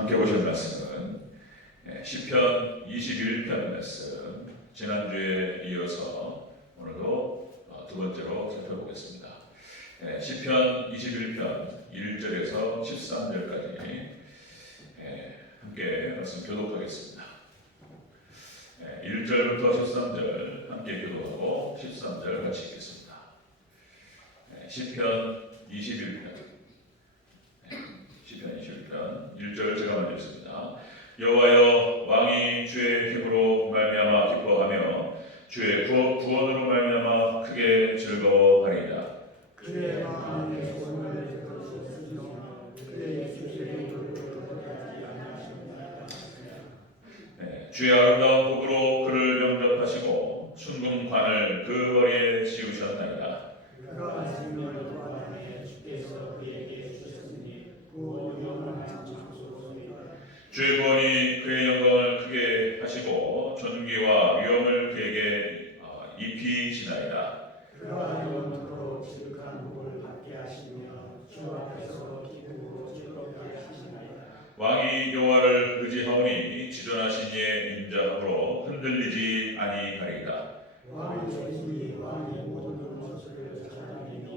함께 보실 말씀은 시편 21편 말씀, 지난주에 이어서 오늘도 두 번째로 살펴보겠습니다. 시편 21편 1절에서 13절까지 함께 말씀 교독하겠습니다. 1절부터 13절 함께 교독하고 13절 같이 읽겠습니다. 시편 21편 1절 제가 먼저 읽습니다. 여호와여, 왕이 주의 힘으로 말미암아 기뻐하며 주의 구원으로 말미암아 크게 즐거워하리이다. 그의 마음에 소원을 들으셨으며 그의 주의 이름을 거듭하지 아니하셨나이다. 주의 아름다운 복으로 그를 영접하시고 순금관을 그 머리에 씌우셨나이다. 그가 생명을 구하에 주께서 그에게 주셨으니 구원 영원한 장소로소이다. 주의 구원이 그의 영광을 크게 하시고 존귀와 위엄을 그에게 입히시나이다. 그가 영원토록 지극한 복을 받게 하시며 주 앞에서 기쁨으로 즐겁게 하시나이다. 왕이 여호와를 의지하오니 지존하신 이의 인자함으로 흔들리지 아니하리이다. 왕의 정신이 왕의 모든 것을 찾아내며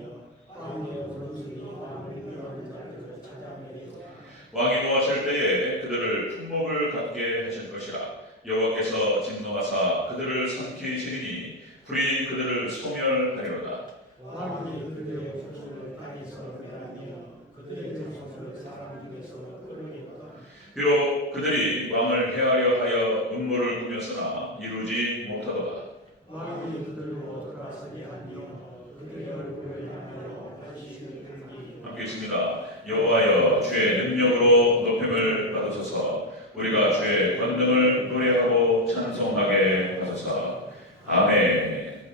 왕의 오른손이 왕을 위하는 자들을 찾아내리라. 왕이 노하실 때에 그들을 품목을 갖게 하실 것이라. 여호와께서 진노하사 그들을 삼키시리니 불이 그들을 소멸하리로다. 왕이 그들의 조소를 땅에서 빼앗으며 그들의 조소를 사람 중에서 끌어내리로다. 비록 그들이 왕을 해하려 하여 음모를 꾸몄으나 이루지 못하도다. 왕이 그들로 돌아서게 하며 그들의 얼굴을 향하여 다시를 들기. 함께 있습니다. 여호와여, 주의 능력으로 높임을 받으소서. 우리가 주의 권능을 노래하고 찬송하게 하소서. 아멘.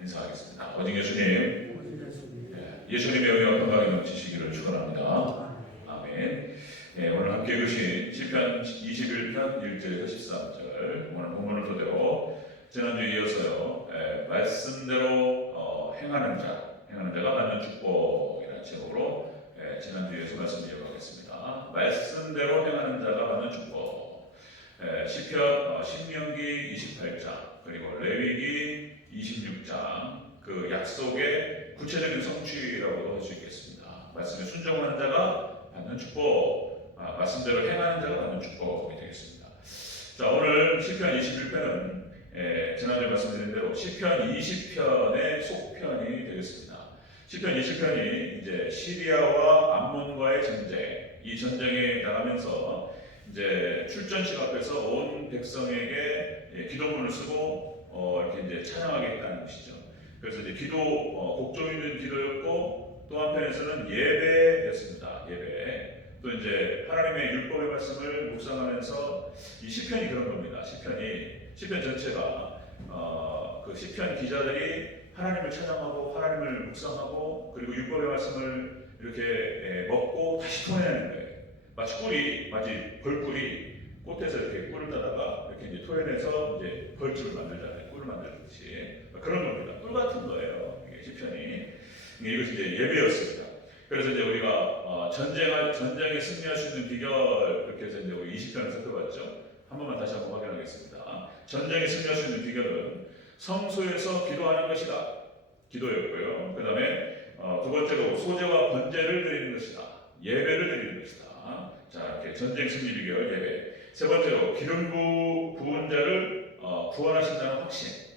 인사하겠습니다. 오직 예수님, 예수님의 은혜와 건강이 넘치시기를 축원합니다. 아멘. 오늘 함께 읽으신 시편 21편 1절에서 13절 오늘 본문을 토대로 지난주에 이어서요, 말씀대로 행하는 자가 받는 축복이라는 제목으로 지난주에서 말씀 이어가겠습니다. 말씀대로 행하는 자가 받는 축복. 시편 신명기 28장 그리고 레위기 26장 그 약속의 구체적인 성취라고도 할 수 있겠습니다. 말씀에 순종하는 자가 받는 축복, 말씀대로 행하는 자가 받는 축복이 되겠습니다. 자, 오늘 시편 21편은 지난주에 말씀드린 대로 시편 20편의 속편이 되겠습니다. 시편 20편이 이제 시리아와 암몬과의 전쟁, 이 전쟁에 나가면서 이제 출전식 앞에서 온 백성에게 기도문을 쓰고 이렇게 이제 찬양하게 했다는 것이죠. 그래서 이제 곡조 있는 기도였고 또 한편에서는 예배였습니다. 예배. 또 이제 하나님의 율법의 말씀을 묵상하면서 이 시편이 그런 겁니다. 시편 전체가 그 시편 기자들이 하나님을 찬양하고 하나님을 묵상하고 그리고 율법의 말씀을 이렇게 먹고 다시 토해내는 거예요. 마치 벌꿀이 꽃에서 이렇게 꿀을 따다가 이렇게 이제 토해내서 이제 벌집을 만들잖아요. 꿀을 만들듯이 그런 겁니다. 꿀 같은 거예요. 이게 시편이. 이것이 이제 예배였습니다. 그래서 이제 우리가 전쟁에 승리할 수 있는 비결 그렇게 해서 이제 우리 20편을 살펴봤죠. 한 번만 다시 한번 확인하겠습니다. 전쟁에 승리할 수 있는 비결은 성소에서 기도하는 것이다. 기도였고요. 그 다음에 두 번째로 소제와 번제를 드리는 것이다. 예배를 드리는 것이다. 자, 이렇게 전쟁 승리 비결 예배. 세 번째로 기름 부은 자를 구원하신다는 확신.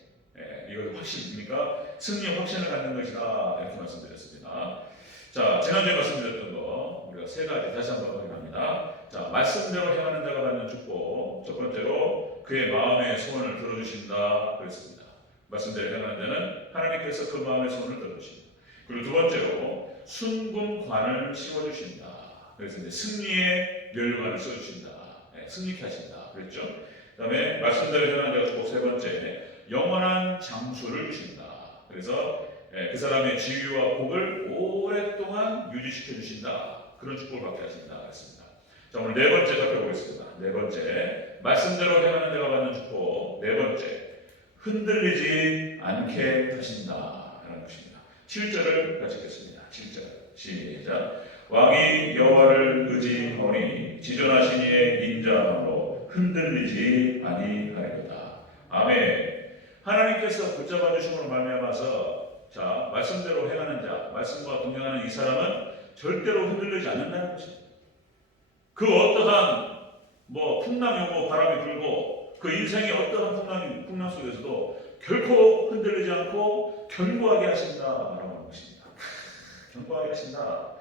이거 확신입니까? 승리의 확신을 갖는 것이다. 이렇게 말씀드렸습니다. 자, 지난주에 말씀드렸던 거 우리가 세 가지 다시 한번 확인합니다. 자, 말씀대로 행하는 자가 받는 축복. 첫 번째로 그의 마음의 소원을 들어주신다 그랬습니다. 말씀대로 행하는 자는 하나님께서 그 마음의 소원을 들어주신다. 그리고 두 번째로 순금관을 씌워주신다. 그래서 이제 승리의 멸관을 써주신다. 승리케 하신다. 그랬죠? 그 다음에 말씀대로 행하는 자가 축복 세 번째, 영원한 장수를 주신다. 그래서 그 사람의 지위와 복을 오랫동안 유지시켜 주신다. 그런 축복을 받게 하신다. 그랬습니다. 자, 오늘 네 번째 살펴보겠습니다. 네 번째, 말씀대로 행하는 자가 받는 축복. 네 번째, 흔들리지 않게 하신다. 라는 것입니다. 7절을 같이 읽겠습니다. 7절 시작. 왕이 여호와를 의지하오니 지존하신 이의 흔들리지 아니하리로다. 아멘. 하나님께서 붙잡아 주심으로 말미암아서 자 말씀대로 행하는 자, 말씀과 동행하는 이 사람은 절대로 흔들리지 않는다는 것입니다. 그 어떠한 풍랑이 오고 바람이 불고 그 인생의 어떠한 풍랑 속에서도 결코 흔들리지 않고 견고하게 하신다라는 것입니다. 견고하게 하신다.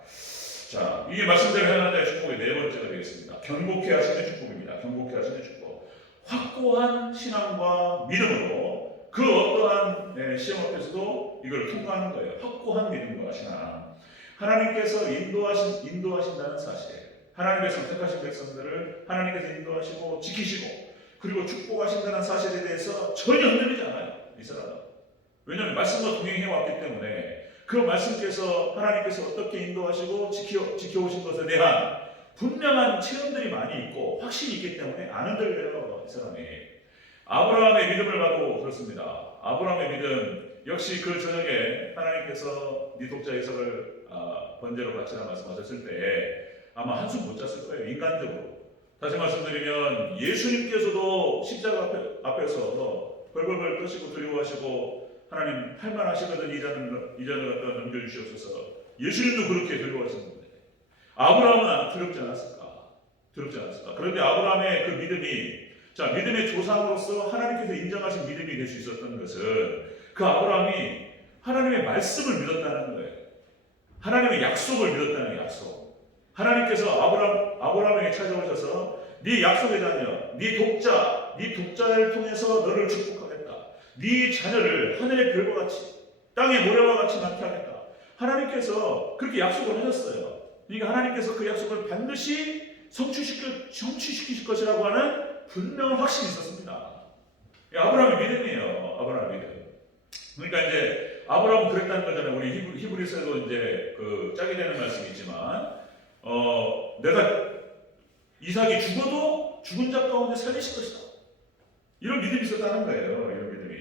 자, 이게 말씀대로 행하는 자의 축복의 네 번째가 되겠습니다. 견고케 하시는 축복입니다. 견고케 하시는 축복. 확고한 신앙과 믿음으로 그 어떠한 시험 앞에서도 이걸 통과하는 거예요. 확고한 믿음과 신앙. 하나님께서 인도하신다는 사실. 하나님께서 택하신 백성들을 하나님께서 인도하시고 지키시고 그리고 축복하신다는 사실에 대해서 전혀 흔들리지 않아요. 이 사람은. 왜냐하면 말씀과 동행해 왔기 때문에 그 말씀께서 하나님께서 어떻게 인도하시고 지켜오신 것에 대한 분명한 체험들이 많이 있고 확신이 있기 때문에 안 흔들려요. 이 사람이. 아브라함의 믿음을 봐도 그렇습니다. 아브라함의 믿음 역시 그 저녁에 하나님께서 네 독자 이삭을 번제로 바치라 말씀하셨을 때에 아마 한숨 못 잤을 거예요. 인간적으로. 다시 말씀드리면 예수님께서도 십자가 앞에서 벌벌벌 떠시고 두려워하시고 하나님 할만하시거든 이 잔을 갖다 넘겨주시옵소서. 예수님도 그렇게 두려워하셨는데 아브라함은 두렵지 않았을까? 두렵지 않았을까? 그런데 아브라함의 그 믿음이 믿음의 조상으로서 하나님께서 인정하신 믿음이 될 수 있었던 것은 그 아브라함이 하나님의 말씀을 믿었다는 거예요. 하나님의 약속을 믿었다는 약속. 하나님께서 아브라함에게 찾아오셔서 네 약속의 자녀, 네 독자를 통해서 너를 축복하겠다. 네 자녀를 하늘의 별과 같이 땅의 모래와 같이 많게 하겠다. 하나님께서 그렇게 약속을 하셨어요. 그러니까 하나님께서 그 약속을 반드시 성취시킬 것이라고 하는 분명한 확신이 있었습니다. 아브라함의 믿음이에요. 아브라함의 믿음. 그러니까 이제 아브라함은 그랬다는 거잖아요. 우리 히브리서에도 이제 짝이 되는 말씀이 있지만 내가 이삭이 죽어도 죽은 자 가운데 살리실 것이다. 이런 믿음이 있었다는 거예요. 이런 믿음이.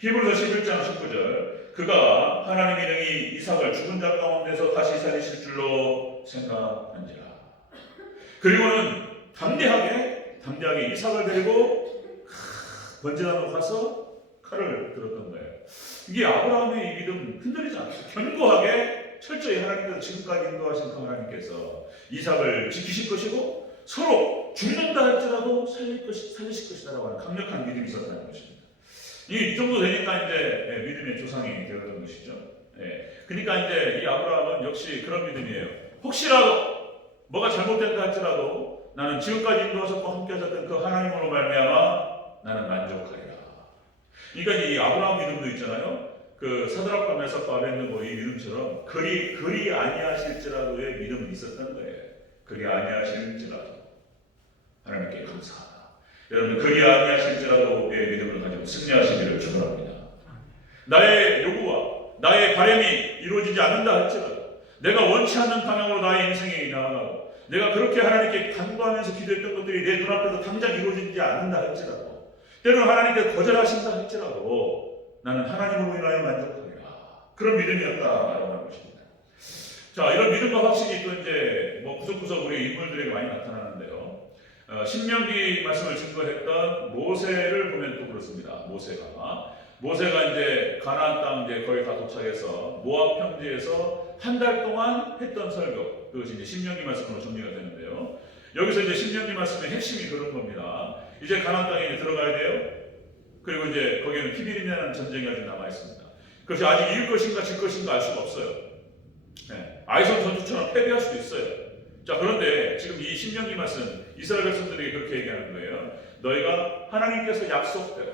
히브리서 11장 19절 그가 하나님의 능히 이삭을 죽은 자 가운데서 다시 살리실 줄로 생각한지라. 그리고는 담대하게 이삭을 데리고 번제단으로 가서 칼을 들었던 거예요. 이게 아브라함의 믿음 흔들리지 않았어요. 견고하게 철저히 하나님께서 지금까지 인도하신 그 하나님께서 이삭을 지키실 것이고 서로 죽는다 할지라도 살리실 것이다라고 하는 강력한 믿음이 있었다는 것입니다. 이 정도 되니까 이제 믿음의 조상이 되었던 것이죠. 그러니까 이제 이 아브라함은 역시 그런 믿음이에요. 혹시라도 뭐가 잘못된다 할지라도 나는 지금까지 인도하셨고 함께하셨던 그 하나님으로 말미암아 나는 만족하리라. 그러니까 이 아브라함 믿음도 있잖아요. 그 사드락과 메삭과 아벳느고 이 믿음처럼 그리 아니하실지라도의 믿음은 있었던 거예요. 그리 아니하실지라도 하나님께 감사하다. 여러분 그리 아니하실지라도의 믿음을 가지고 승리하시기를 축원합니다. 나의 요구와 나의 바람이 이루어지지 않는다 할지라도 내가 원치 않는 방향으로 나의 인생이 나아가고 내가 그렇게 하나님께 간구하면서 기도했던 것들이 내 눈앞에서 당장 이루어지지 않는다 할지라도 때로는 하나님께 거절하신다 할지라도 나는 하나님으로 인하여 만족하리라. 그런 믿음이었다라고 하는 것입니다. 자, 이런 믿음과 확신이 또 이제 구석구석 우리 인물들에게 많이 나타나는데요. 신명기 말씀을 증거했던 모세를 보면 또 그렇습니다. 모세가 이제 가나안 땅 이제 거의 다 도착해서 모압 평지에서 한 달 동안 했던 설교, 그것이 이제 신명기 말씀으로 정리가 되는데요. 여기서 이제 신명기 말씀의 핵심이 그런 겁니다. 이제 가나안 땅에 이제 들어가야 돼요. 그리고 이제 거기에는 피비린이라는 전쟁이 아직 남아 있습니다. 그것이 아직 이길 것인가 질 것인가 알 수가 없어요. 아이성 전투처럼 패배할 수도 있어요. 자, 그런데 지금 이 신명기 말씀 이스라엘 백성들에게 그렇게 얘기하는 거예요. 너희가 하나님께서 약속대로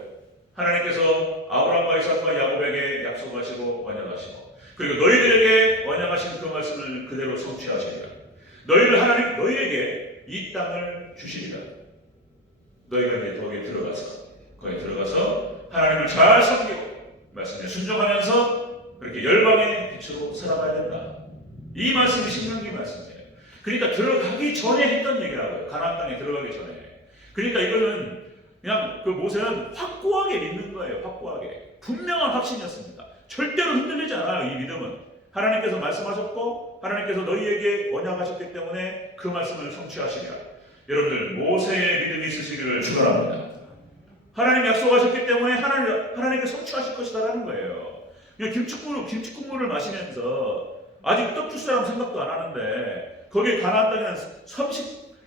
하나님께서 아브라함과 이삭과 야곱에게 약속하시고 언약하시고 그리고 너희들에게 언약하신 그 말씀을 그대로 성취하시리라. 너희에게 이 땅을 주시리라. 너희가 이제 거기에 들어가서 하나님을 잘 섬기고 말씀에 순종하면서 그렇게 열방의 빛으로 살아가야 된다. 이 말씀이 신명기 말씀이에요. 그러니까 들어가기 전에 했던 얘기라고요. 가나안 땅에 들어가기 전에. 그러니까 이거는 그냥 그 모세는 확고하게 믿는 거예요. 확고하게. 분명한 확신이었습니다. 절대로 흔들리지 않아요. 이 믿음은. 하나님께서 말씀하셨고 하나님께서 너희에게 언약하셨기 때문에 그 말씀을 성취하시리라. 여러분들 모세의 믿음이 있으시기를 축원합니다. 하나님 약속하셨기 때문에 하나님께 성취하실 것이다라는 거예요. 김치국물을 마시면서 아직 떡 줄 사람 생각도 안 하는데 거기에 가나안 땅에는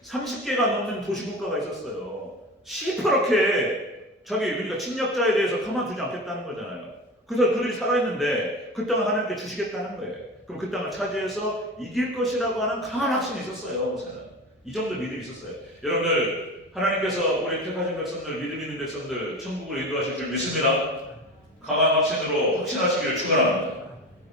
30개가 넘는 도시국가가 있었어요. 시퍼렇게 우리가 침략자에 대해서 가만두지 않겠다는 거잖아요. 그래서 그들이 살아있는데 그 땅을 하나님께 주시겠다는 거예요. 그럼 그 땅을 차지해서 이길 것이라고 하는 강한 확신이 있었어요. 모세는. 이 정도 믿음이 있었어요. 여러분들 하나님께서 우리 택하신 백성들, 믿음 있는 백성들 천국으로 인도하실 줄 믿습니다. 강한 확신으로 확신하시기를 축원합니다.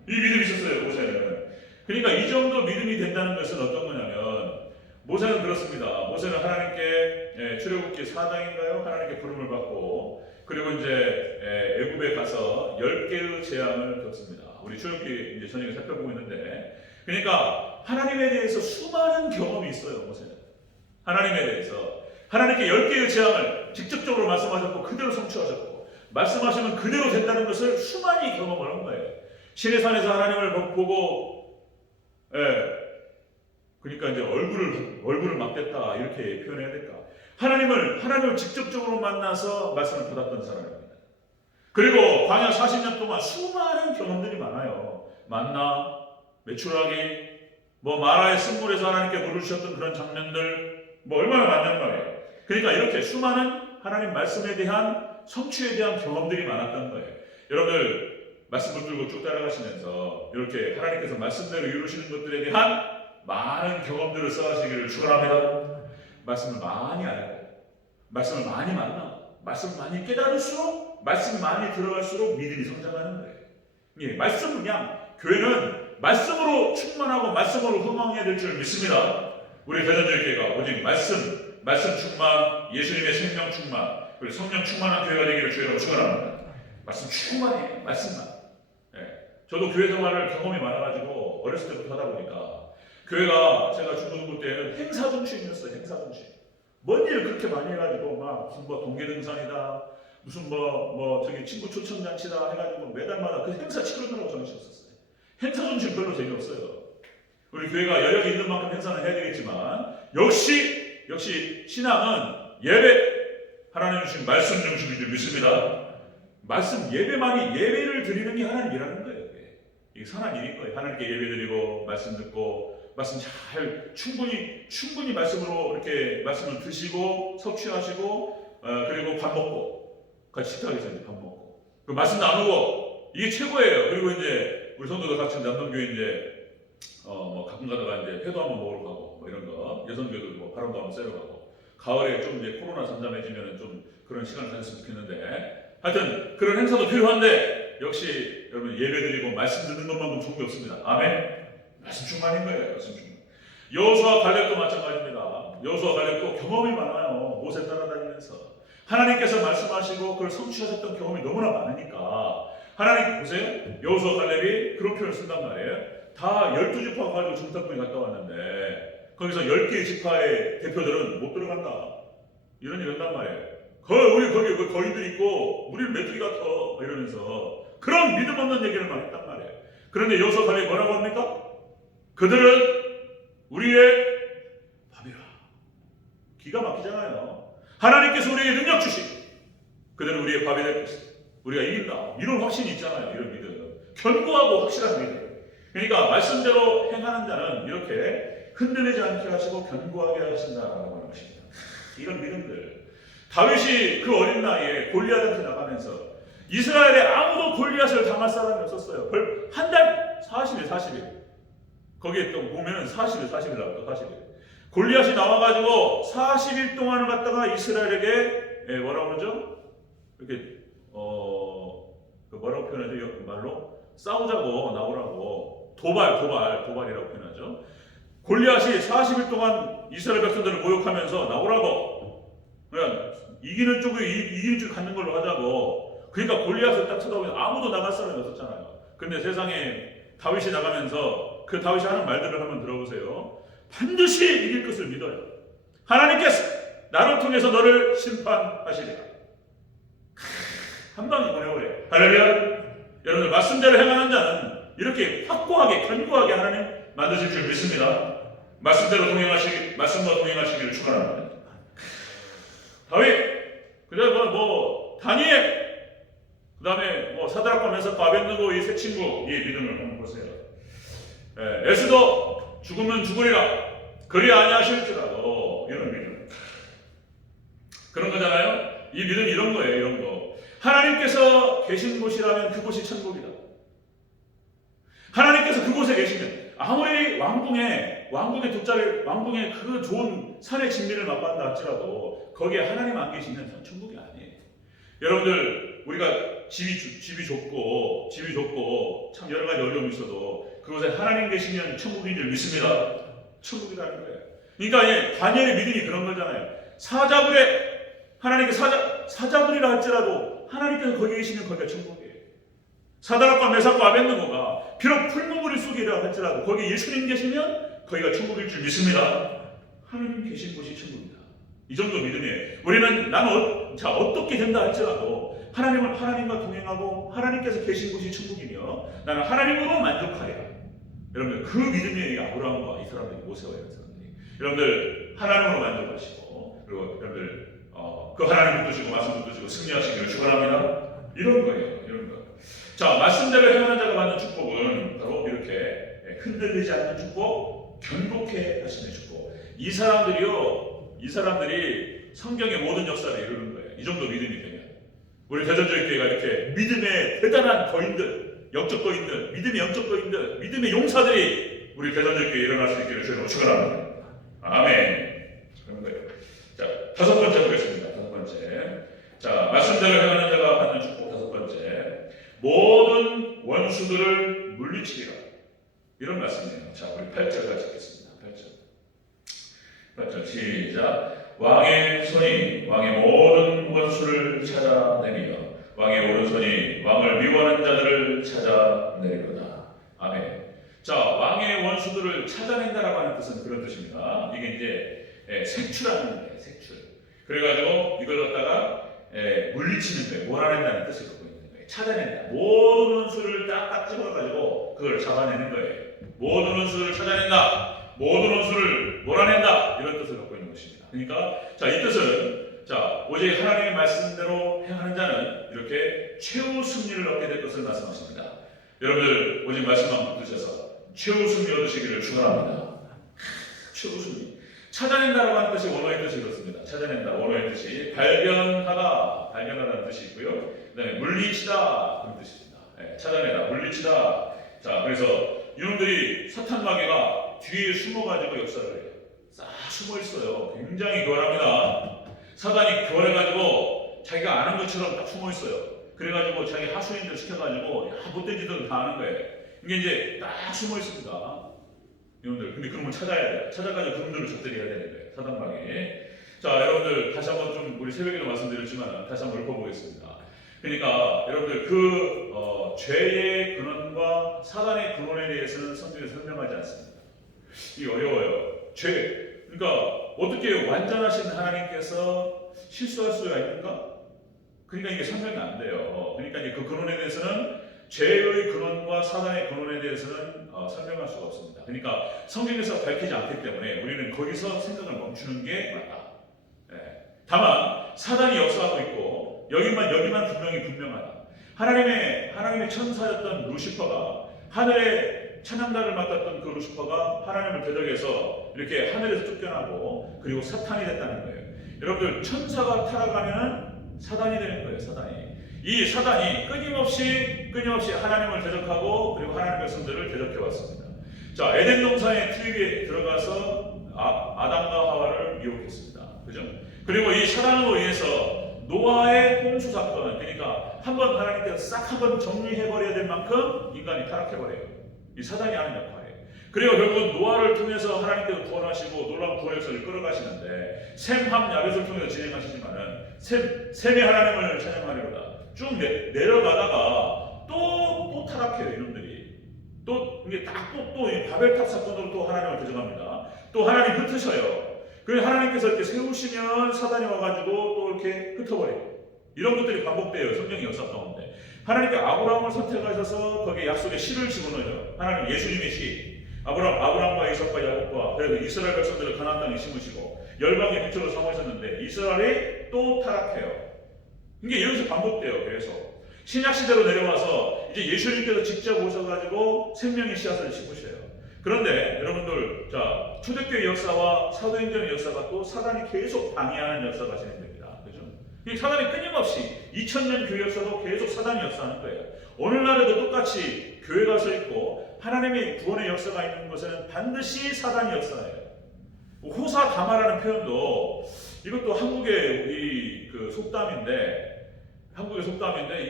이 믿음이 있었어요. 모세는. 그러니까 이 정도 믿음이 된다는 것은 어떤 거냐면 모세는 그렇습니다. 모세는 하나님께 출애굽기 4장인가요? 하나님께 부름을 받고 그리고 이제 애굽에 가서 10개의 재앙을 겪습니다. 우리 출애굽기 이제 저녁에 살펴보고 있는데 그러니까 하나님에 대해서 수많은 경험이 있어요. 모세는 하나님에 대해서 하나님께 10개의 재앙을 직접적으로 말씀하셨고 그대로 성취하셨고 말씀하시면 그대로 된다는 것을 수많이 경험을 한 거예요. 시내산에서 하나님을 보고 그러니까 이제 얼굴을 맞댔다 이렇게 표현해야 될까? 하나님을 직접적으로 만나서 말씀을 받았던 사람입니다. 그리고 광야 40년 동안 수많은 경험들이 많아요. 만나, 메추라기, 마라의 쓴물에서 하나님께 부르셨던 그런 장면들, 얼마나 많단 말이에요. 그러니까 이렇게 수많은 하나님 말씀에 대한 성취에 대한 경험들이 많았던 거예요. 여러분들 말씀 붙들고 쭉 따라가시면서 이렇게 하나님께서 말씀대로 이루시는 것들에 대한 많은 경험들을 쌓으시기를 축원합니다. 말씀을 많이 알고 말씀을 많이 만나 말씀을 많이 깨달을수록 말씀이 많이 들어갈수록 믿음이 성장하는 거예요. 예, 말씀은 그냥 교회는 말씀으로 충만하고 말씀으로 흥황해야 될 줄 믿습니다. 우리 대전절교회가 오직 말씀 충만, 예수님의 생명 충만, 그리고 성령 충만한 교회가 되기를 주의로 축원합니다. 말씀 충만해요. 말씀만. 저도 교회 생활을 경험이 많아가지고 어렸을 때부터 하다 보니까 교회가 제가 중고등부 때는 행사 중심이었어요. 행사 중심. 뭔 일을 그렇게 많이 해가지고 무슨 동계등산이다, 무슨 저기 친구 초청잔치다 해가지고 매달마다 그 행사 치르느라고 정신없었어요. 행사 중심 별로 재미없어요. 우리 교회가 여력이 있는 만큼 행사는 해야 되겠지만 역시 신앙은 예배 하나님 주신 말씀 중심인 줄 믿습니다. 말씀 예배를 드리는 게 하나님이라는 거예요. 이게 선한 일인 거예요. 하나님께 예배드리고 말씀 듣고 말씀 잘 충분히 말씀으로 이렇게 말씀을 드시고 섭취하시고 그리고 밥 먹고 같이 식탁에서 이제 밥 먹고 그 말씀 나누고 이게 최고예요. 그리고 이제 우리 성도들 같이 남동교회 이제 가끔 가다가 이제 회도 한번 먹으러 가고 이런 거 여성교회도 바람도 한번 쐬러 가고 가을에 좀 이제 코로나 잠잠해지면 좀 그런 시간을 가졌으면 좋겠는데 하여튼 그런 행사도 필요한데 역시 여러분 예배드리고 말씀 듣는 것만큼 좋은 게 없습니다. 아멘. 말씀 충만인 거예요. 말씀 충만. 여호수아 갈렙도 마찬가지입니다. 여호수아 갈렙도 경험이 많아요. 모세 따라다니면서 하나님께서 말씀하시고 그걸 성취하셨던 경험이 너무나 많으니까 하나님 보세요. 여호수아 갈렙이 그런 표현을 쓴단 말이에요. 다 12지파 가지고 정탐꾼이 갔다 왔는데 거기서 10개의 지파의 대표들은 못 들어간다 이런 얘기 한단 말이에요. 우리 거기 거인들 있고 우리는 메뚜기 같아 이러면서 그런 믿음 없는 얘기를 막 했단 말이에요. 그런데 여호수아 갈렙이 뭐라고 합니까? 그들은 우리의 밥이라. 기가 막히잖아요. 하나님께서 우리에게 능력 주시고 그들은 우리의 밥이 될 것이다. 우리가 이긴다. 이런 확신이 있잖아요. 이런 믿음. 견고하고 확실한 믿음. 그러니까 말씀대로 행하는 자는 이렇게 흔들리지 않게 하시고 견고하게 하신다라고 하는 것입니다. 이런 믿음들. 다윗이 그 어린 나이에 골리앗한테 나가면서 이스라엘에 아무도 골리앗을 당할 사람이 없었어요. 한 달 40일. 거기에 또 보면은 40일 나왔다. 40일. 골리앗이 나와가지고 40일 동안을 갖다가 이스라엘에게 뭐라고 그러죠? 이렇게 뭐라고 표현하죠? 말로 싸우자고 나오라고 도발이라고 표현하죠. 골리앗이 40일 동안 이스라엘 백성들을 모욕하면서 나오라고 그냥 이기는 쪽 갖는 걸로 하자고. 그러니까 골리앗을 딱 쳐다보면 아무도 나갈 사람이 없었잖아요. 근데 세상에 다윗이 나가면서 그 다윗이 하는 말들을 한번 들어보세요. 반드시 이길 것을 믿어요. 하나님께서 나를 통해서 너를 심판하시리라. 한 방에 보내버려요. 할렐루야. 여러분들 말씀대로 행하는 자는 이렇게 확고하게 견고하게 하나님 만드실 줄 믿습니다. 말씀과 동행하시기를 축원합니다. 다윗, 그다음에 다니엘, 그다음에 사드락과 메삭과 아벳느고 이 세 친구 이 믿음을 한번 보세요. 에스더 죽으면 죽으리라 그리 아니하실지라도 이런 믿음. 그런 거잖아요. 이 믿음이 이런 거예요. 이런 거. 하나님께서 계신 곳이라면 그곳이 천국이다. 하나님께서 그곳에 계시면 아무리 왕궁의 그 좋은 산의 진미를 맛봤다 할지라도 거기에 하나님 안 계시면 천국이 아니에요. 여러분들 우리가 집이 좁고 참 여러 가지 어려움이 있어도 그곳에 하나님 계시면 천국인 줄 믿습니다. 천국이라는 거예요. 그러니까 다니엘의 믿음이 그런 거잖아요. 하나님께 사자굴이라 할지라도 하나님께서 거기 계시면 거기가 천국이에요. 사드락과 메삭과 아벳느고가 비록 풀무불 속이라 할지라도 거기 예수님 계시면 거기가 천국일 줄 믿습니다. 하나님 계신 곳이 천국입니다. 이 정도 믿음이에요. 나는 어떻게 된다 할지라도 하나님과 동행하고 하나님께서 계신 곳이 천국이며 나는 하나님으로 만족하리라. 여러분들 그 믿음이 아브라함과 이 사람들이 모세와 이런 사람들이 여러분들 하나님으로 만족하시고 그리고 여러분들 그 하나님 붙드시고 말씀 붙드시고 승리하시기를 축원합니다. 이런 거예요. 이런 거. 자, 말씀대로 행하는 자가 받는 축복은 바로 이렇게 흔들리지 않는 축복, 견고케 하시는 축복. 이 사람들이 성경의 모든 역사를 이루는 거예요. 이 정도 믿음이 되면 우리 대전교회가 이렇게 믿음의 대단한 거인들, 영적 거인들, 믿음의 영적 거인들, 믿음의 용사들이 우리 대전교회에 일어날 수 있기를 주님으로 축원합니다. 아멘. 그런 거예요. 자, 다섯 번째 보겠습니다. 다섯 번째. 자, 말씀대로 행하는 자가 받는 축복 다섯 번째. 모든 원수들을 물리치리라. 이런 말씀이에요. 자, 우리 8절 같이 읽겠습니다. 8절 시작. 왕의 손이 왕의 모든 원수를 찾아내며 왕의 오른손이 왕을 미워하는 자들을 찾아내리로다. 아멘. 자, 왕의 원수들을 찾아낸다라고 하는 뜻은 그런 뜻입니다. 이게 이제 색출하는 거예요. 색출. 그래가지고 이걸 갖다가 물리치는 거예요. 몰아낸다는 뜻을 갖고 있는 거예요. 찾아낸다. 모든 원수를 딱딱 집어가지고 그걸 잡아내는 거예요. 모든 원수를 찾아낸다. 모든 원수를 몰아낸다. 이런 뜻을 갖고 있는 것입니다. 그러니까 이 뜻은 오직 하나님의 말씀대로 행하는 자는 이렇게 최후 승리를 얻게 될 것을 말씀하십니다. 여러분들 오직 말씀만 붙드셔서 최후 승리 얻으시기를 축원합니다. 최후 승리. 찾아낸다라고 하는 뜻이 원어의 뜻이 그렇습니다. 찾아낸다 원어의 뜻이 발견하다는 뜻이 있고요. 그다음에 물리치다 그런 뜻입니다. 찾아내다, 물리치다. 자, 그래서 이놈들이 사탄 마귀가 뒤에 숨어가지고 역사를 해요. 싹 숨어 있어요. 굉장히 교활합니다. 사단이 교활해가지고 자기가 아는 것처럼 딱 숨어 있어요. 그래가지고 자기 하수인들 시켜가지고 못된 짓들은 다 하는 거예요. 이게 이제 딱 숨어 있습니다. 여러분들, 근데 그런 걸 찾아야 돼요. 찾아가지고 그놈들을 적들이 해야 되는 거예요. 사단 마귀. 자, 여러분들 다시 한번 좀 우리 새벽에도 말씀드렸지만 다시 한번 읊어보겠습니다. 그러니까 여러분들 죄의 근원과 사단의 근원에 대해서는 성경에 설명하지 않습니다. 이게 어려워요. 죄. 그러니까 어떻게 완전하신 하나님께서 실수할 수가 있는가? 그러니까 이게 설명이 안 돼요. 그러니까 이제 그 근원에 대해서는 죄의 근원과 사단의 근원에 대해서는 설명할 수가 없습니다. 그러니까 성경에서 밝히지 않기 때문에 우리는 거기서 생각을 멈추는 게 맞다. 다만 사단이 역사하고 있고 여기만 분명하다. 하나님의 천사였던 루시퍼가 하늘의 찬양단을 맡았던 그 루시퍼가 하나님을 대적해서 이렇게 하늘에서 쫓겨나고 그리고 사탄이 됐다는 거예요. 여러분들 천사가 타락하면 사단이 되는 거예요. 이 사단이 끊임없이 하나님을 대적하고 그리고 하나님의 백성들을 대적해 왔습니다. 자, 에덴 동산의 트립에 들어가서 아담과 하와를 유혹했습니다. 그죠? 그리고 이 사단으로 인해서 노아의 홍수 사건, 그러니까 한번 하나님께서 싹 한번 정리해버려야 될 만큼 인간이 타락해버려요. 이 사단이 하는 역할이에요. 그리고 결국 노아를 통해서 하나님께서 구원하시고 놀라운 구원 역사를 끌어가시는데 셈, 함, 야벳을 통해서 진행하시지만은 셈의 하나님을 찬양하리로다. 쭉 내려가다가 또 타락해요. 이놈들이 또 이게 또 바벨탑 사건으로 또 하나님을 대적합니다. 또 하나님 흩으셔요. 그래서 하나님께서 이렇게 세우시면 사단이 와가지고 또 이렇게 흩어버려요. 이런 것들이 반복돼요. 성경 역사 가운데. 하나님께 아브라함을 선택하셔서 거기에 약속의 씨를 집어넣어요. 하나님 예수님의 씨. 아브라함과 이삭과 야곱과 그리고 이스라엘 백성들을 가나안 땅에 심으시고 열방의 빛으로 삼으셨는데 이스라엘이 또 타락해요. 이게 여기서 반복돼요. 계속 신약 시대로 내려와서 이제 예수님께서 직접 오셔가지고 생명의 씨앗을 심으셔요. 그런데 여러분들, 자, 초대교회 역사와 사도행전의 역사가 또 사단이 계속 방해하는 역사가 진행됩니다. 그죠? 이 사단이 끊임없이 2000년 교회 역사도 계속 사단이 역사하는 거예요. 오늘날에도 똑같이 교회가 서 있고 하나님의 구원의 역사가 있는 것에는 반드시 사단이 역사해요. 호사다마라는 표현도 이것도 한국의 우리 그 속담인데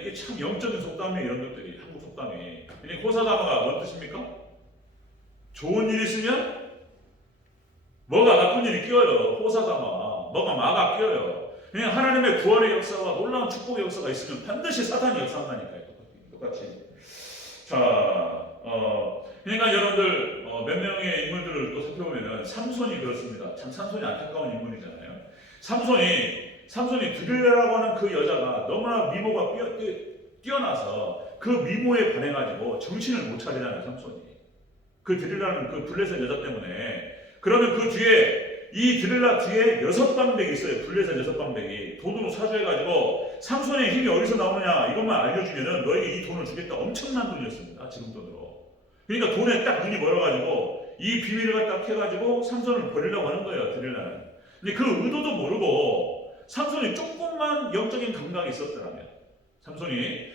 이게 참 영적인 속담이에요. 이런 것들이 한국 속담이. 그러니까 호사다마가 뭔 뜻입니까? 좋은 일이 있으면 뭐가 나쁜 일이 끼어요. 호사다마. 뭐가 마가 끼어요. 그냥 하나님의 구원의 역사와 놀라운 축복의 역사가 있으면 반드시 사단이 역사한다니까요. 똑같이. 자, 그러니까 여러분들 몇 명의 인물들을 또 살펴보면은 삼손이 그렇습니다. 참 삼손이 안타까운 인물이잖아요. 삼손이 드릴라라고 하는 그 여자가 너무나 미모가 뛰어나서 그 미모에 반해가지고 정신을 못 차리잖아요. 삼손이. 그 드릴라는 그 블레셋 여자 때문에. 그러면 그 뒤에 이 드릴라 뒤에 6방백이 있어요. 블레셋 6방백이 돈으로 사주해가지고 삼손의 힘이 어디서 나오느냐 이것만 알려주면은 너에게 이 돈을 주겠다. 엄청난 돈이었습니다. 지금 돈으로. 그러니까 돈에 딱 눈이 멀어가지고 이 비밀을 딱 해가지고 삼손을 버리려고 하는 거예요. 드릴라는. 근데 그 의도도 모르고 삼손이 조금만 영적인 감각이 있었더라면 삼손이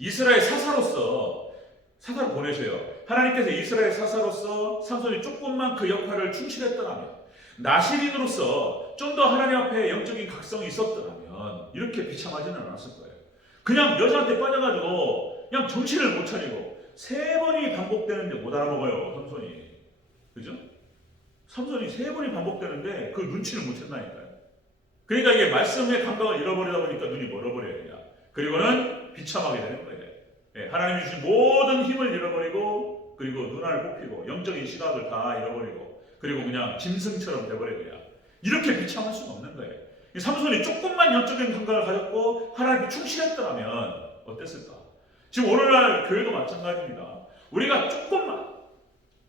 이스라엘 사사로서 사사를 보내셔요. 하나님께서 이스라엘 사사로서 삼손이 조금만 그 역할을 충실했더라면 나시린으로서 좀 더 하나님 앞에 영적인 각성이 있었더라면 이렇게 비참하지는 않았을 거예요. 그냥 여자한테 빠져가지고 그냥 정신을 못 차리고 3번이 반복되는데 못 알아먹어요. 삼손이. 그죠? 삼손이 3번이 반복되는데 그 눈치를 못 챘다니까요. 그러니까 이게 말씀의 감각을 잃어버리다 보니까 눈이 멀어버려요. 그냥. 그리고는 비참하게 되는 거예요. 하나님이 주신 모든 힘을 잃어버리고 그리고 눈알 뽑히고 영적인 시각을 다 잃어버리고 그리고 그냥 짐승처럼 돼버려요. 이렇게 비참할 수는 없는 거예요. 삼손이 조금만 영적인 감각을 가졌고 하나님께 충실했더라면 어땠을까? 지금 오늘날 교회도 마찬가지입니다. 우리가 조금만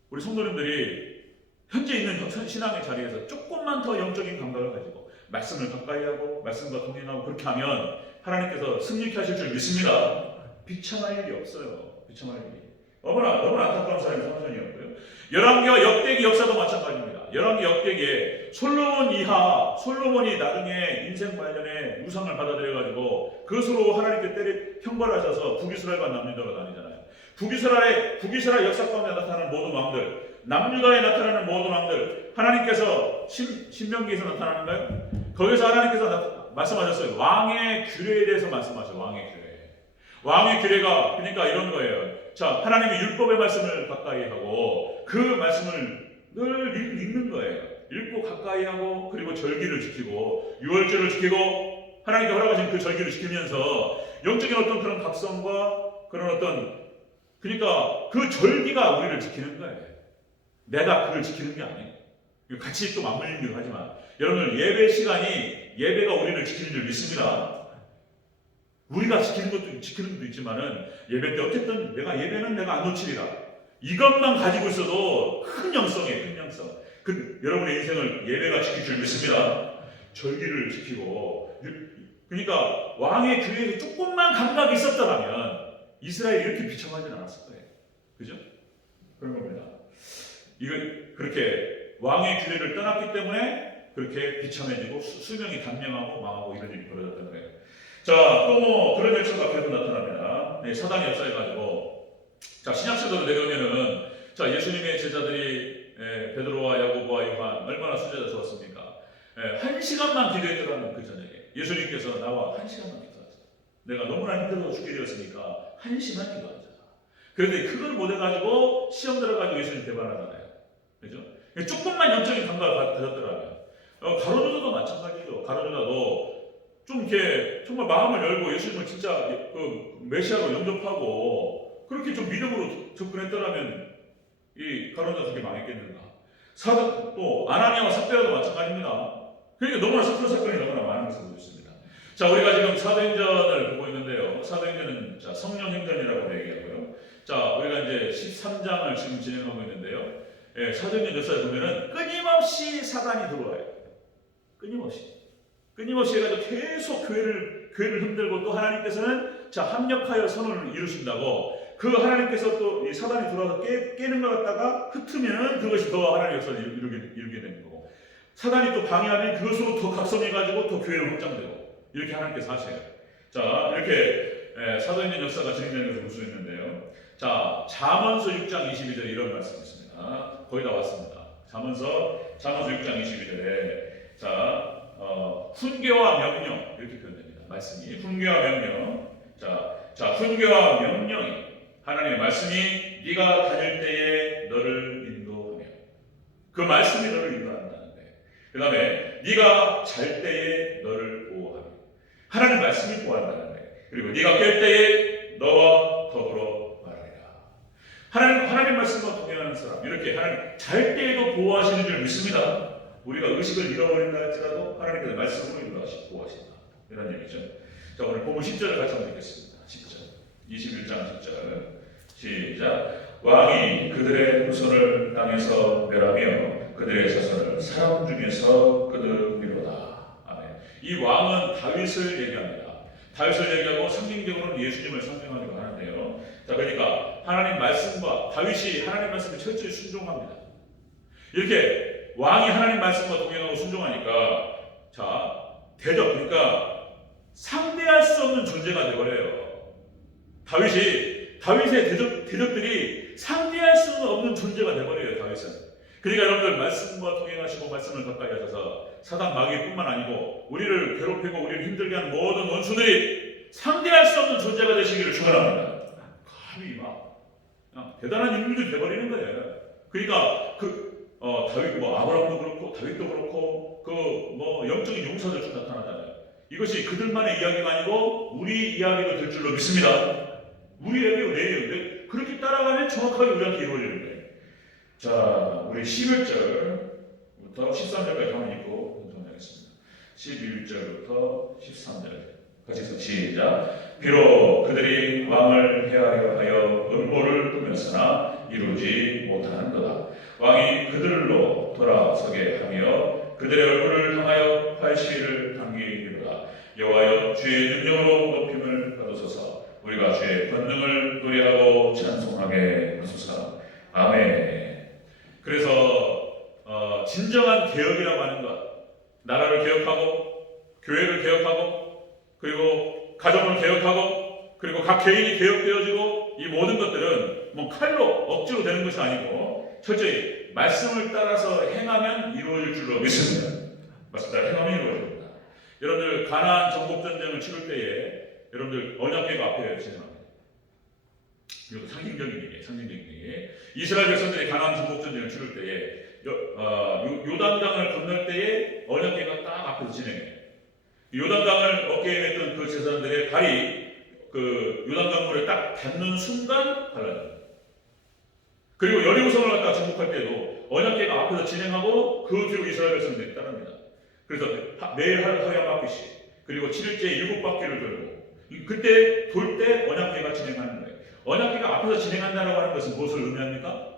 우리 성도님들이 현재 있는 신앙의 자리에서 조금만 더 영적인 감각을 가지고 말씀을 가까이 하고 말씀과 동행하고 그렇게 하면 하나님께서 승리케 하실 줄 믿습니다. 비참할 일이 없어요. 비참할 일이. 너무나 안타까운 사람이 삼손이었고요. 열왕기와 역대기 역사도 마찬가지입니다. 열왕기 역대기에 솔로몬이 나중에 인생 말년에 우상을 받아들여가지고 그것으로 하나님께 형벌하셔서 북이스라엘과 남유다가 다니잖아요. 북이스라엘 역사 가운데 나타나는 모든 왕들, 남유다에 나타나는 모든 왕들, 하나님께서 신명기에서 나타나는가요? 거기서 하나님께서 말씀하셨어요. 왕의 규례에 대해서 말씀하셔요. 왕의 규례가 그러니까 이런 거예요. 자, 하나님의 율법의 말씀을 가까이 하고 그 말씀을 늘 읽는 거예요. 읽고 가까이 하고 그리고 절기를 지키고 유월절을 지키고 하나님께 허락하신 그 절기를 지키면서 영적인 어떤 그런 각성과 그런 어떤 그러니까 그 절기가 우리를 지키는 거예요. 내가 그걸 지키는 게 아니에요. 같이 또 맞물리기도 하지만 여러분들 예배가 우리를 지키는 줄 믿습니다. 우리가 지키는 것도 있지만은 예배 때 어쨌든 예배는 내가 안 놓치리라. 이것만 가지고 있어도 큰 영성이에요. 큰 영성. 여러분의 인생을 예배가 지킬 줄 믿습니다. 절기를 지키고 그러니까 왕의 규례에 조금만 감각이 있었더라면 이스라엘이 이렇게 비참하지는 않았을 거예요. 그죠? 그런 겁니다. 그렇게 왕의 규례를 떠났기 때문에 그렇게 비참해지고 수명이 단명하고 망하고 이런 일이 벌어졌다는 거예요. 자, 또 그런 역사가 계속 나타납니다. 사단이 역사해가지고 자, 신약시대로 내려오면은 자, 예수님의 제자들이 베드로와 야고보와 요한 얼마나 수제자 좋았습니까? 1시간만 기도했더라면 그 저녁에 예수님께서 나와 1시간만 기도하자. 내가 너무나 힘들어서 죽게 되었으니까 1시간 기도하자. 그런데 그걸 못해가지고 시험 들어가지고 예수님 배반하잖아요. 그죠? 조금만 영적인 감각을 가졌더라면 가룟유다도 마찬가지죠. 가룟유다도 좀 이렇게 정말 마음을 열고 예수님을 진짜 그 메시아로 영접하고 그렇게 좀 믿음으로 접근했더라면 이 가룟유다가 그렇게 망했겠는가? 또 아나니아와 삽비라도 마찬가지입니다. 그러니까 너무나 사건이 너무나 많은 것을 보고 있습니다. 자, 우리가 지금 사도행전을 보고 있는데요. 사도행전은 자, 성령행전이라고 얘기하고요. 자, 우리가 이제 13장을 지금 진행하고 있는데요. 예, 사도행전 역사에 보면은 끊임없이 사단이 들어와요. 끊임없이 해가지고 계속 교회를 흔들고, 또 하나님께서는 자, 합력하여 선을 이루신다고, 그 하나님께서 또 이 사단이 들어와서 깨는 것 같다가 흩으면은 그것이 더 하나님의 역사를 이루게 되는 거고, 사단이 또 방해하면 그것으로 더 각성해가지고 또 교회를 확장되고, 이렇게 하나님께서 하셔요. 자, 이렇게 사도행전 역사가 진행되는 것을 볼 수 있는데요. 자, 잠언서 6장 22절에 이런 말씀이 있습니다. 거의 다 왔습니다. 잠언서 6장 22절에 자, 훈계와 명령, 이렇게 표현됩니다. 말씀이 훈계와 명령. 자, 훈계와 명령이, 하나님의 말씀이 네가 다닐 때에 너를 인도하며, 그 말씀이 너를 인도한다는 거예요. 그 다음에 네가 잘 때에 너를 보호하며, 하나님 말씀이 보호한다는 거예요. 그리고 네가 깰 때에 너와 더불어 말하리라. 하나님 말씀과 동행하는 사람, 이렇게 하나님 잘 때에도 보호하시는 줄 믿습니다. 우리가 의식을 잃어버린다 할지라도 하나님께서 말씀으로 보호하신다, 이런 얘기죠. 자, 오늘 본문 10절을 같이 한번 읽겠습니다. 10절, 21장 10절 시작. 왕이 그들의 후손을 땅에서 멸하며 그들의 자손을 사람 중에서 끊으리로다. 아멘. 이 왕은 다윗을 얘기합니다. 다윗을 얘기하고 상징적으로는 예수님을 상징하기도 하는데요. 자, 그러니까 하나님 말씀과 다윗이 하나님 말씀에 철저히 순종합니다. 이렇게 왕이 하나님 말씀과 동행하고 순종하니까 자, 그러니까 상대할 수 없는 존재가 되어버려요. 다윗의 대적들이 상대할 수 없는 존재가 되어버려요. 다윗은. 그러니까 여러분들 말씀과 동행하시고 말씀을 가까이 하셔서 사단 마귀뿐만 아니고 우리를 괴롭히고 우리를 힘들게 하는 모든 원수들이 상대할 수 없는 존재가 되시기를 축원합니다. 감히 막 대단한 인물들이 되어버리는 거예요. 그러니까 다윗 아브라함도 그렇고 다윗도 그렇고 영적인 용사들처럼 나타나잖아요. 이것이 그들만의 이야기가 아니고 우리 이야기도 될 줄로 믿습니다. 우리 이야기가 내예요. 그렇게 따라가면 정확하게 우리한테 이루어지는 거예요. 자, 우리 11절부터 13절까지 한번 읽고 정리하겠습니다. 11절부터 13절 같이 해서 시작. 비록 그들이 왕을 헤아려 하여 음모를 꾸몄으나 이루지 못하는 거다. 왕이 그들로 돌아서게 하며 그들의 얼굴을 향하여 활시를 당기리로다. 여호와여, 주의 능력으로 높임을 받으소서. 우리가 주의 권능을 노래하고 찬송하게 하소서. 아멘. 그래서 진정한 개혁이라고 하는 것, 나라를 개혁하고 교회를 개혁하고 그리고 가정을 개혁하고 그리고 각 개인이 개혁되어지고, 이 모든 것들은 칼로 억지로 되는 것이 아니고 철저히 말씀을 따라서 행하면 이루어질 줄로 믿습니다. 말씀 따라 행하면 이루어집니다. 여러분들 가나안 정복 전쟁을 치를 때에 여러분들 언약궤가 앞에 지나갑니다. 이것도 상징적인 얘기예요. 이스라엘 백성들이 가나안 정복 전쟁을 치를 때에 요단강을 건널 때에 언약궤가 딱 앞에서 진행해요. 요단강을 어깨에 맸던 그 제사장들의 발이 그 요단강물에 딱 닿는 순간 갈라집니다. 그리고 여리고성을 갖다 정복할 때도 언약궤가 앞에서 진행하고 그 뒤로 이스라엘 백성들이 따릅니다. 그래서 매일 허양바퀴씩 그리고 7일째 7바퀴를 돌고, 그때 돌 때 언약궤가 진행하는 거예요. 언약궤가 앞에서 진행한다고 하는 것은 무엇을 의미합니까?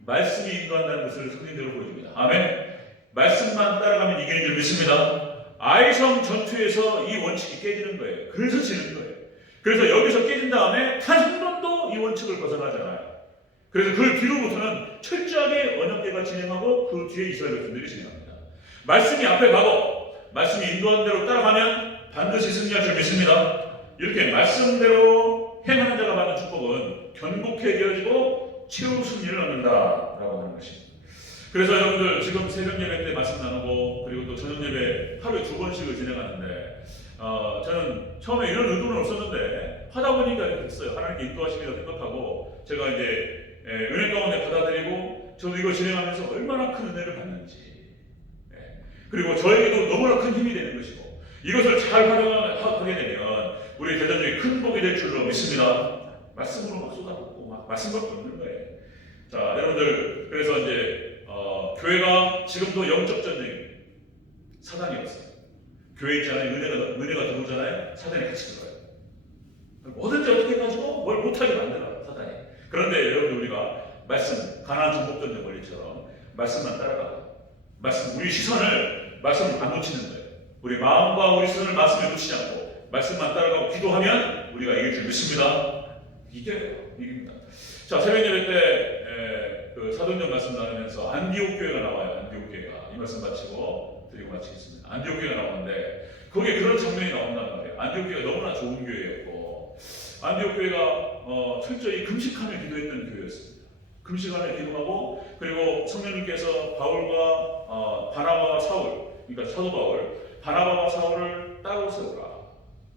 말씀이 인도한다는 것을 상징적으로 보여줍니다. 아멘. 말씀만 따라가면 이기는 줄 믿습니다. 아이성 전투에서 이 원칙이 깨지는 거예요. 그래서 지는 거예요. 그래서 여기서 깨진 다음에 단 한 번도 이 원칙을 벗어나잖아요. 그래서 그 뒤로부터는 철저하게 언약궤가 진행하고 그 뒤에 이스라엘 백성들이 진행합니다. 말씀이 앞에 가고 말씀이 인도한 대로 따라가면 반드시 승리할 줄 믿습니다. 이렇게 말씀대로 행하는 자가 받는 축복은 견고케 되어지고 최후 승리를 얻는다라고 하는 것입니다. 그래서 여러분들 지금 새벽 예배 때 말씀 나누고 그리고 또 저녁 예배 하루에 2번씩을 진행하는데 저는 처음에 이런 의도는 없었는데 하다 보니까 이렇게 됐어요. 하나님께 인도하시리라 생각하고 제가 이제 은혜 가운데 받아들이고 저도 이거 진행하면서 얼마나 큰 은혜를 받는지, 그리고 저에게도 너무나 큰 힘이 되는 것이고, 이것을 잘 활용하게 되면 우리 대전중에 큰 복이 될 줄로 믿습니다. 말씀으로 막 쏟아붓고 막 말씀밖에 없는 거예요. 자, 여러분들, 그래서 이제 교회가 지금도 영적 전쟁입니다. 사단이 없어요. 교회 있잖아요. 은혜가 들어오잖아요. 사단이 같이 들어요. 뭐든지 어떻게 해가지고 뭘 못하게 만들어요. 사단이. 그런데 여러분들 우리가 말씀, 가나안 정복전 원리처럼 말씀만 따라가고 말씀, 우리 시선을 말씀을 안 놓치는 거예요. 우리 마음과 우리 시선을 말씀에 놓치지 않고 말씀만 따라가고 기도하면 우리가 이길 줄 믿습니다. 이겨요. 이깁니다. 자, 새벽 예배 때 그 사도행전 말씀 나누면서 안디옥 교회가 나와요. 안디옥 교회가. 이 말씀 마치고 드리고 마치겠습니다. 안디옥 교회가 나오는데 거기에 그런 장면이 나온단 말이에요. 안디옥 교회가 너무나 좋은 교회였고 안디옥 교회가 철저히 금식하며 기도했던 교회였습니다. 금식하며 기도하고 그리고 성령님께서 바울과 바나바와 사울, 그러니까 사도 바울, 바나바와 사울을 따로 세우라.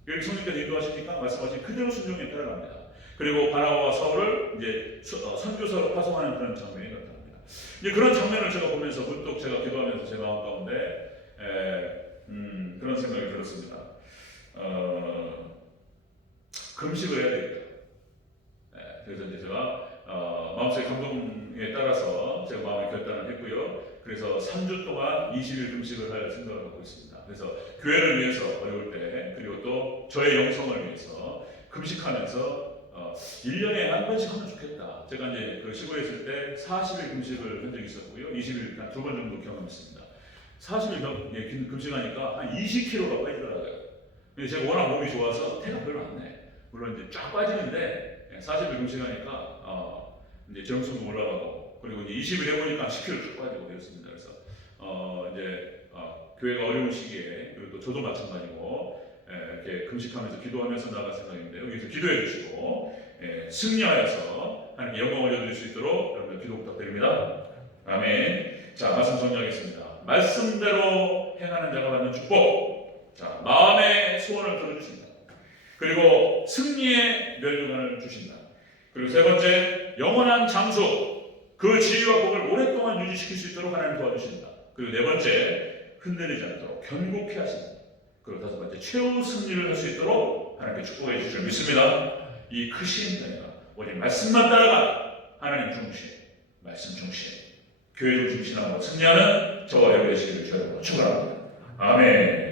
여기 성령께서 인도하시니까 말씀하신 그대로 순종에 따라갑니다. 그리고 바나바와 사울을 이제 선교사로 파송하는 그런 장면이 나타납니다. 이제 그런 장면을 제가 보면서 문득 제가 기도하면서 제 마음 가운데 그런 생각이 들었습니다. 금식을 해야 되겠다. 그래서 이제 제가 마음속의 감동에 따라서 제가 마음의 결단을 했고요. 그래서 3주 동안 20일 금식을 할 생각을 갖고 있습니다. 그래서 교회를 위해서 어려울 때 그리고 또 저의 영성을 위해서 금식하면서 1년에 한 번씩 하면 좋겠다. 제가 이제 그 시골에 있을 때 40일 금식을 한 적이 있었고요. 20일 한 2번 정도 경험했습니다. 40일 금식하니까 한 20kg가 빠지더라고요. 근데 제가 워낙 몸이 좋아서 태가 별로 안 나요. 물론 이제 쫙 빠지는데 40일 금식하니까 이제 정수도 올라가고 그리고 이제 20일 해보니까 10kg 쭉 빠지고 그랬습니다. 그래서 이제 교회가 어려운 시기에 그리고 또 저도 마찬가지고 이렇게 금식하면서 기도하면서 나갈 생각인데요. 여기서 기도해 주시고 승리하여서 하나님께 영광 올려드릴 수 있도록 여러분 기도 부탁드립니다. 아멘. 자, 말씀 정리하겠습니다. 말씀대로 행하는 자가 받는 축복. 자, 마음의 소원을 들어주신다. 그리고 승리의 면류관을 주신다. 그리고 세 번째, 영원한 장수, 그 지위와 복을 오랫동안 유지시킬 수 있도록 하나님 도와주신다. 그리고 네 번째, 흔들리지 않도록 견고히 하신다. 그리고 다섯 번째, 최후 승리를 할 수 있도록 하나님께 축복해 주실 줄 믿습니다. 이 크신 은혜가 오직 말씀만 따라가 하나님 중심, 말씀 중심, 교회를 중심하고 승리하는 저와 여러분의 시기를 주여 축원합니다. 아멘.